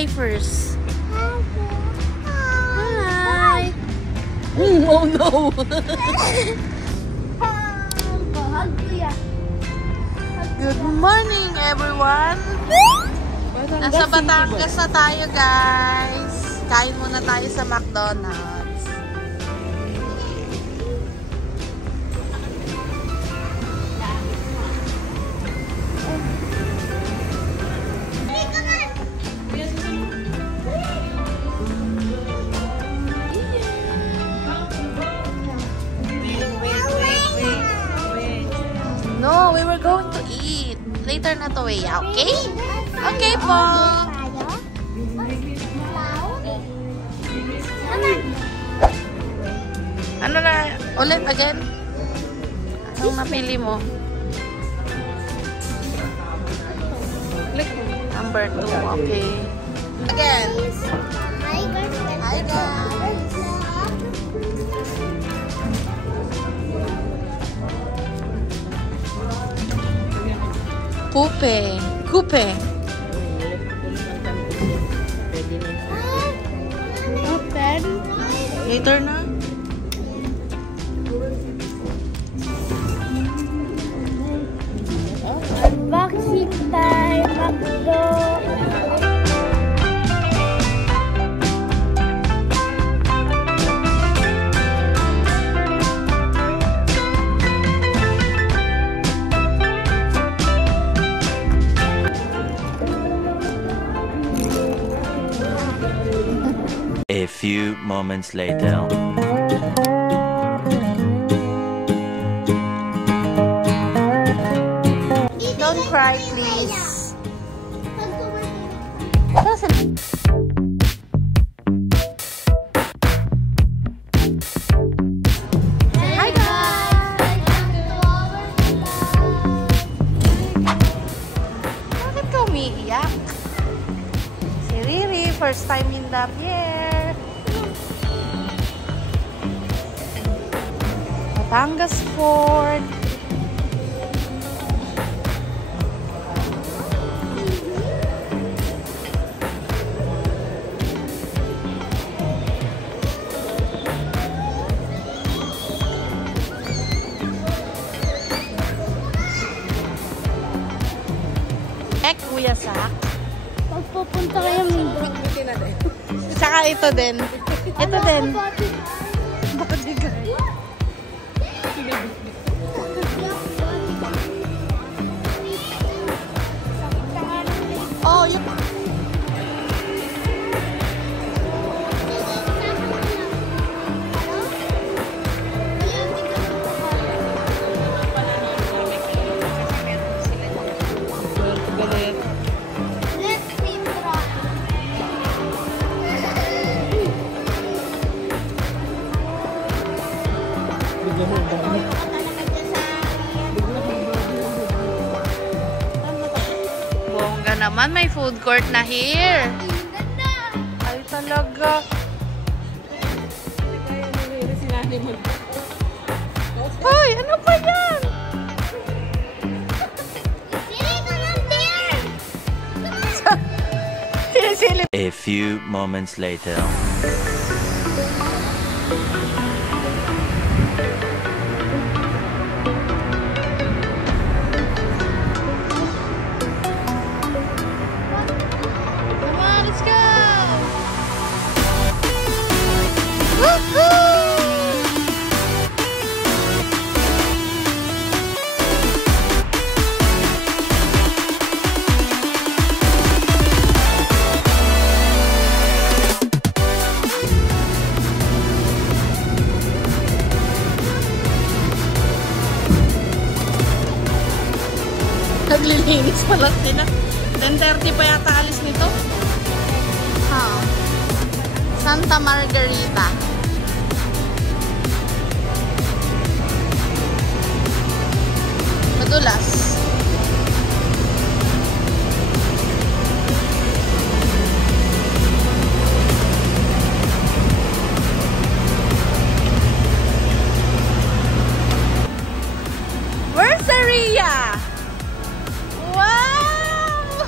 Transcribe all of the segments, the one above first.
hi first. Hi. Oh no. Good morning everyone. Nasa Batangas na tayo guys. Kain muna tayo sa McDonald's. No, we were going to eat. Later na to eh, okay? Okay po. Ano na? Ulit again? Anong napili mo? Number 2, okay. Again. Hi guys. Coupe. Open. Later na. Unboxing time, McDo. A few moments later. Don't cry, please. Hi guys. Bakit ka umiiyak? Si Riri, first time in the pier. Batangas Fort. Kuya Sak. Pagpupunta kayo Mindo. Tsaka ito din. Ito din. Bodyguard. Oh, yun. Bongga naman, may food court na here. Ay talaga. Hoy, ano pa yan? A few moments later. Naglilinis pala sila. 10:30 pa yata alis nito. Santa Margarita. Madulas. Where's Saria? Wow!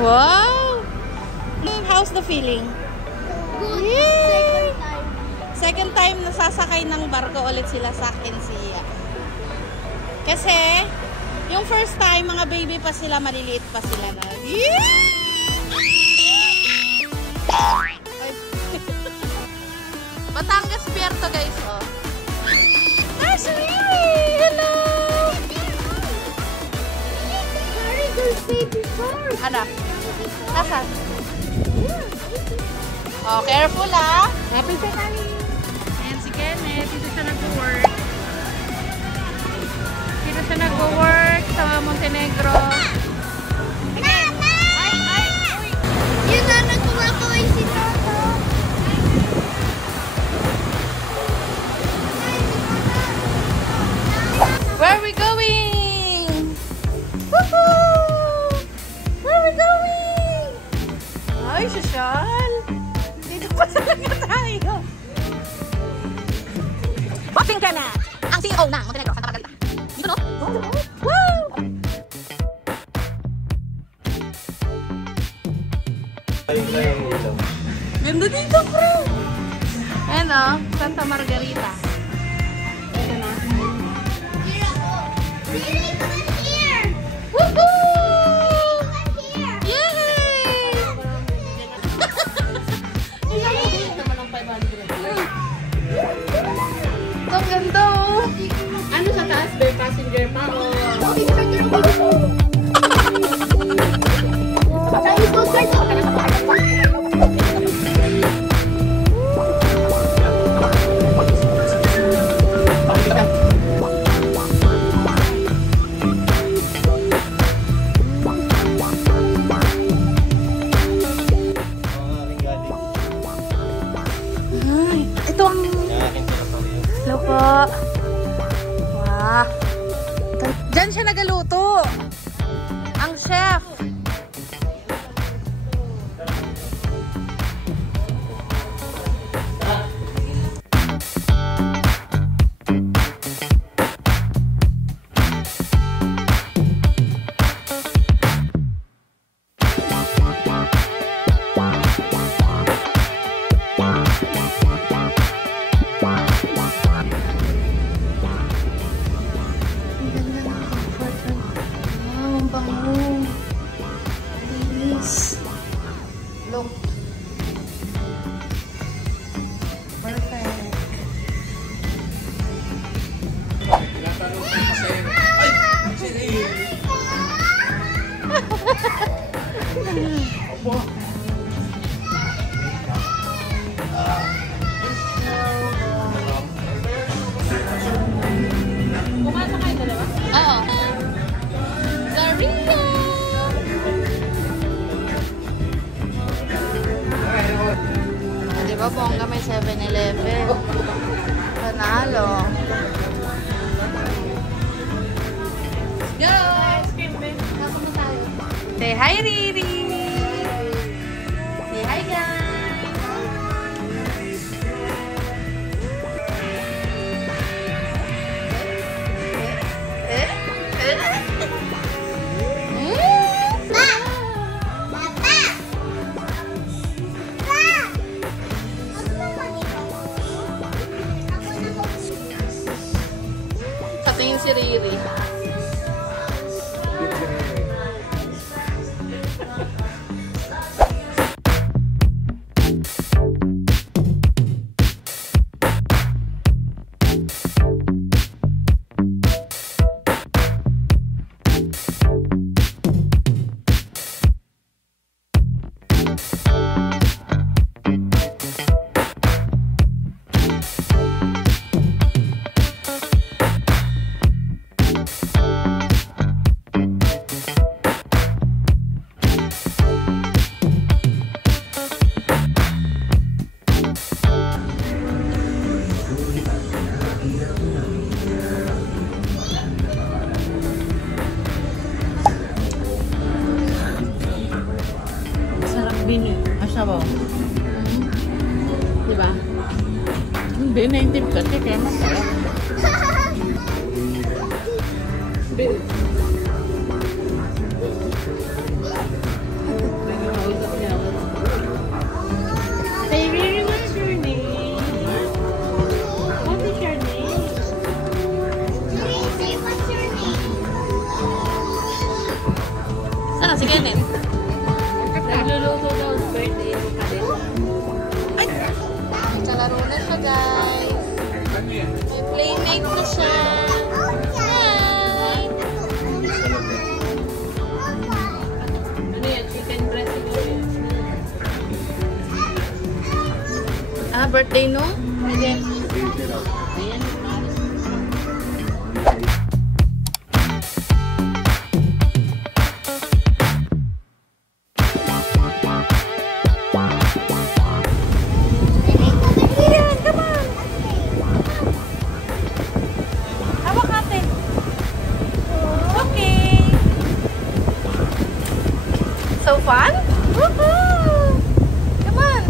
Wow! How's the feeling? Good. Yay! Second time. Second time nasasakay ng barko ulit sila sa Encia. Kasi, yung first time, mga baby pa sila, maliliit pa sila na. Ay. Batangas Pier to, guys, oh. Ah, sweet! Hello! Sorry, there's baby first. Ano? Nasaan? Oh, careful, ah! Happy sa kami. Ayan si Kenneth, dito siya nag-work. Dito siya nag-work sa Montenegro. Yun na, nagkumakaway si Toto. Where are we going? Woohoo! Where are we going? Ay, sosyal! Dito pa talaga tayo. Bopping ka na! Ang CEO ng Montenegro, Santa Margarita. Dito, no? Wow! Ganda dito, bro! Ayan, oh. Santa Margarita. Ito na. Really, come in here. Woohoo! Come here. Yay! Ang ganda, oh. Ano sa taas? Bare passenger pa o? Ay, ito ang... Hello po. Wow. Diyan siya nagaluto. Ang chef. Look. Perfect. Pumasok kayo dalawa? Oo. Zaria! Diba bongga may 7-Eleven? Panalo. Go! Say hi, Riri! Say hi, guys! Patingin si Riri. Bini. Asawa. Diba? Hindi, naintindihan kasi kaya masarap. Bini. May playmate na siya. Hi! Ano yan? Chicken breast siguro yan. Ah, birthday no? Ayan. Hawak ate. Okay. So fun? Woohoo! Come on.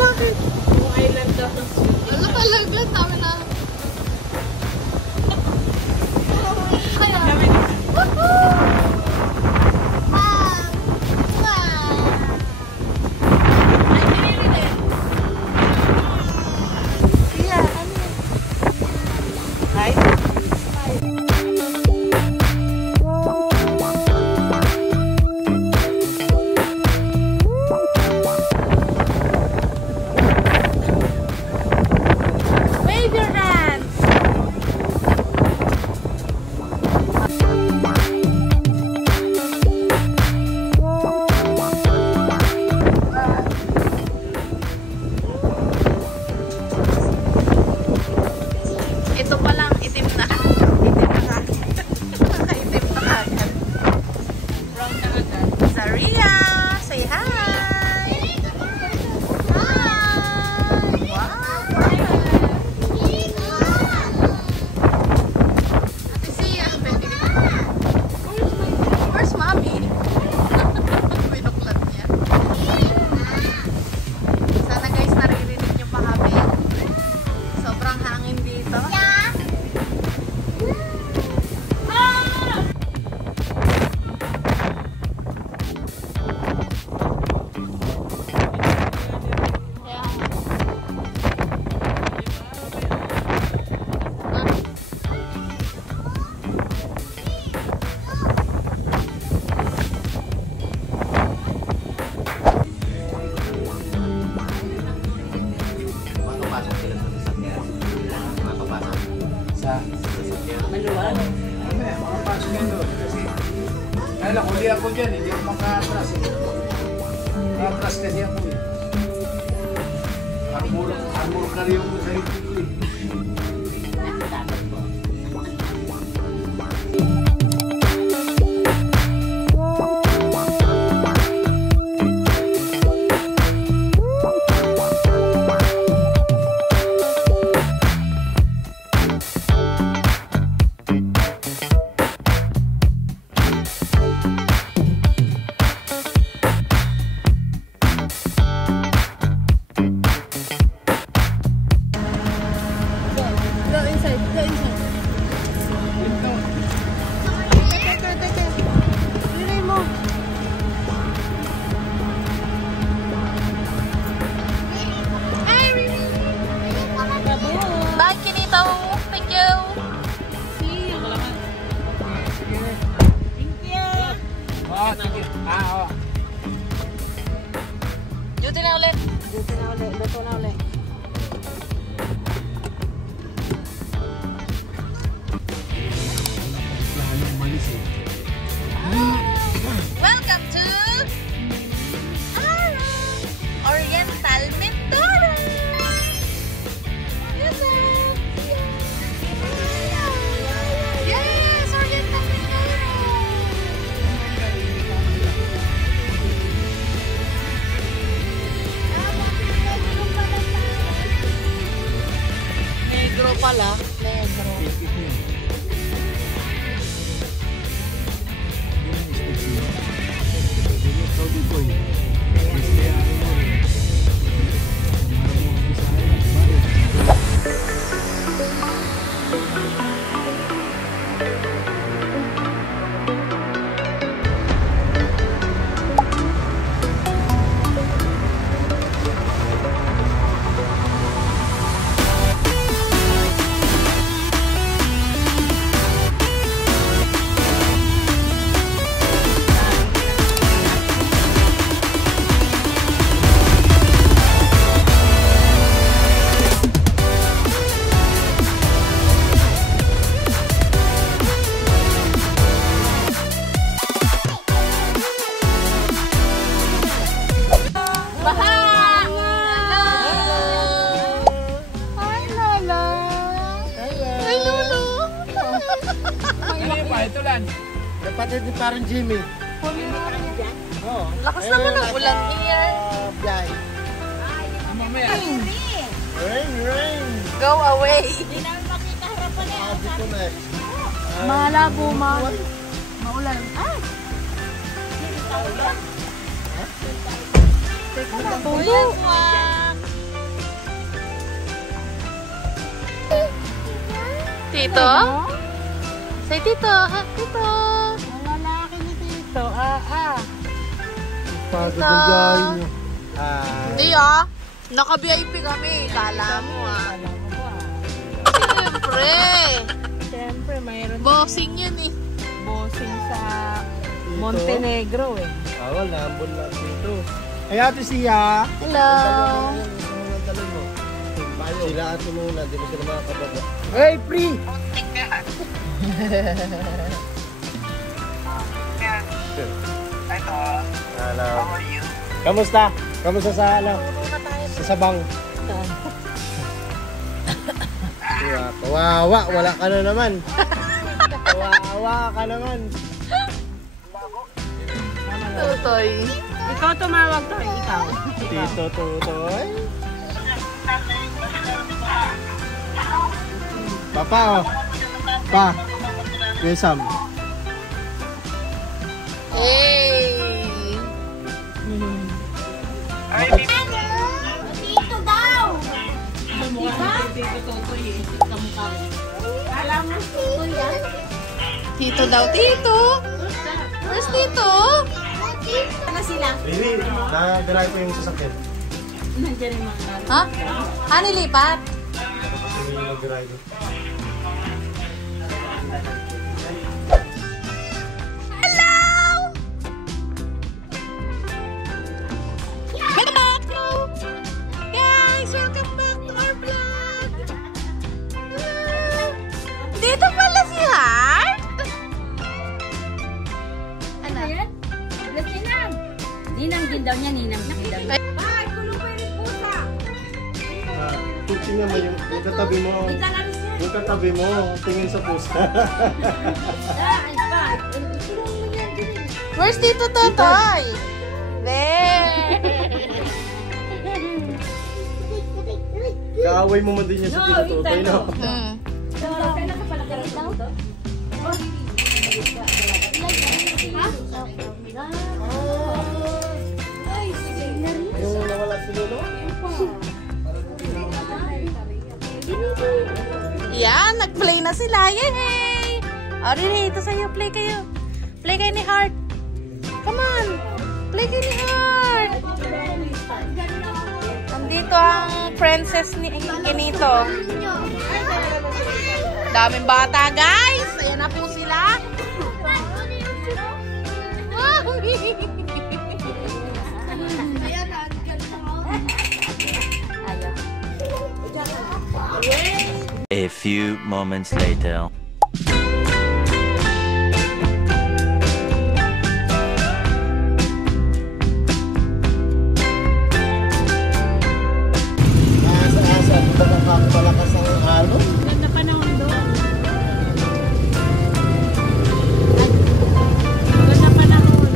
Bakit? Yung island daw. Wala palaglag namin na. Kaya. Woohoo! Wave your hands. Ito pa lang, itim na. Itim na kagad. Nakaitim na kagad. Brown na agad. Zaria, say hi. Hi. Wow. Ate Sia, where's mommy? Binuklat niya. Sana guys naririnig niyo pa kami. Sobrang hangin dito. Makapasok sila sa sasakyan. Makapasok sa sasakyan. Maluwag. Mamaya, makapasok yan doon. Kasi, kaya lang, huli ako dyan, hindi ako maka-atras eh. Maka-atras kasi ako eh. Armor carry yung sa ito eh. Go inside, go inside. Teka. Liray mo. Bye, Kinito. Thank you. See you. Thank you. Oo, sige. Oo. Duty na ulit. Dito na ulit. Dito na ulit. Lalo umalis eh. Welcome to Oriental Mindoro. Yes, sir. Yes, Oriental Mindoro. Negro pala. Negro. Ikaw dito eh. pati di parang Jimmy. Oo. Lakas naman ng ulan here. Biyahe. Rain. Go away. Sabi ko na eh. Malabo, maulan. Tulo. Tito? Say tito. Tito. Ang lalaki ni Tito. Pagod Ito. ang gahin niyo. Hindi Naka-VIP kami. Kala mo Alam mo ba? Siyempre. Siyempre, mayroon Bossing yun eh. bossing sa Montenegro eh. Wala, ambon lang dito. Ay, ate siya. Hello. Sila ate muna, di mo sila makakababa. Hey, free! Hello. How are you? Kamusta? Kamusta sa Sa Sabang? Kawawa, wala ka na naman. Kawawa ka naman. Tutoy. Ikaw tumawag to, ikaw. Tito Tutoy. Papa, oh. Pa. Besam. Hey. Dito daw. Alam mo, Tito yan. Tito daw, Tito. Where's Tito? Ano sila? Baby, na-drive ko yung sasakyan. Nandiyan yung mga Ha? Nilipat? Kasi mag-drive. Hello! Guys, welcome back to our vlog! Dito pala si Heart! Ano? Ninang din daw niya, ninang din daw niya. Tingnan mo yung katabi mo. Yung katabi mo, tingin sa pusa. Where's Tito Totoy? There! Kaaway mo man din niya sa Tito Totoy, no? Yung nawala si Lolo? Yan, nag-play na sila. Yay! O, Riri, ito sa'yo. Play kayo. Play kayo ni Heart. Come on. Play kayo ni Heart. Nandito ang princess ni Kinito. Daming bata, guys. Ayan na po sila. A few moments later. Asa-asa, malakas ang alon. Ganda pa na doon. Ganda pa na doon.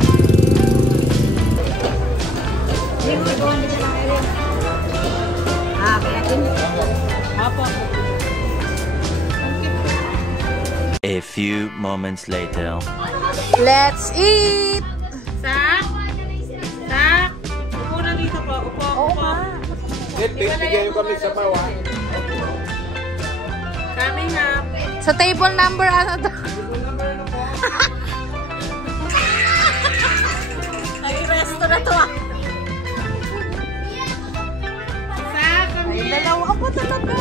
Kaya din. Apo. A few moments later. Let's eat! Sak? Sak? Upo na dito po. Upo, upo. Bigyan yung kami sa bawa. Coming up. Sa table number, ano to? Nag-resto na to ah. Sak, Ay, dalawa po, tatlo.